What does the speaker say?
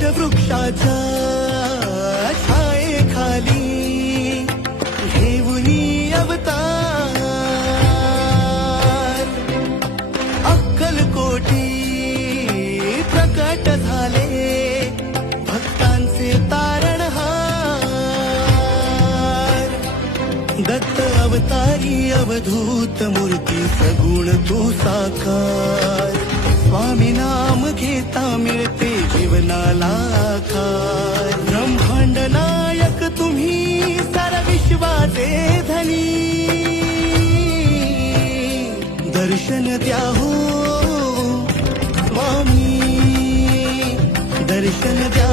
वटवृक्षाच्या छायेखाली घेऊनी अवतार अक्कलकोटी प्रकट झाले भक्तांचे तारणहार दत्त अवतारी अवधूत मूर्ती सगुण तू साकार स्वामी नाम घेता मिळते जीवनाला आकार ब्रह्मांड नायक तुम्ही सारा विश्वाचे धनी दर्शन द्या हो स्वामी दर्शन द्या